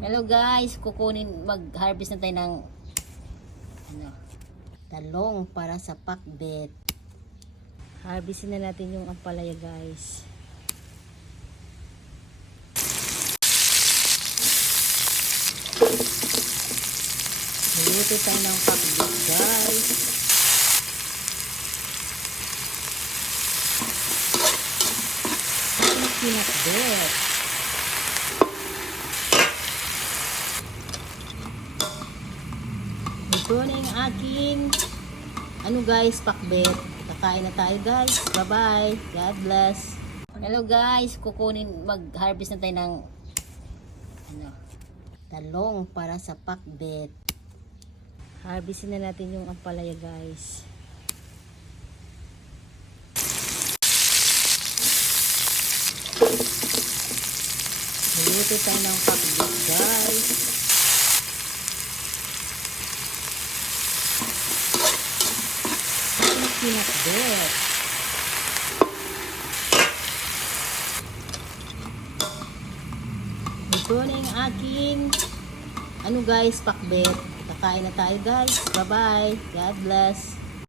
Hello guys, mag-harvest na tayo ng talong para sa pakbet. Harvestin na natin yung ampalaya guys. Luto tayo ng pakbet guys. Pinakbet. Ito na yung aking guys, pakbet. Kakain na tayo guys. Bye bye. God bless. Hello guys, mag-harvest na tayo ng talong para sa pakbet. Harvestin na natin yung ampalaya guys. Luto tayo ng pakbet guys. Pinakbet. Ito na yung aking guys, pakbet. Kakain na tayo guys. Bye bye. God bless.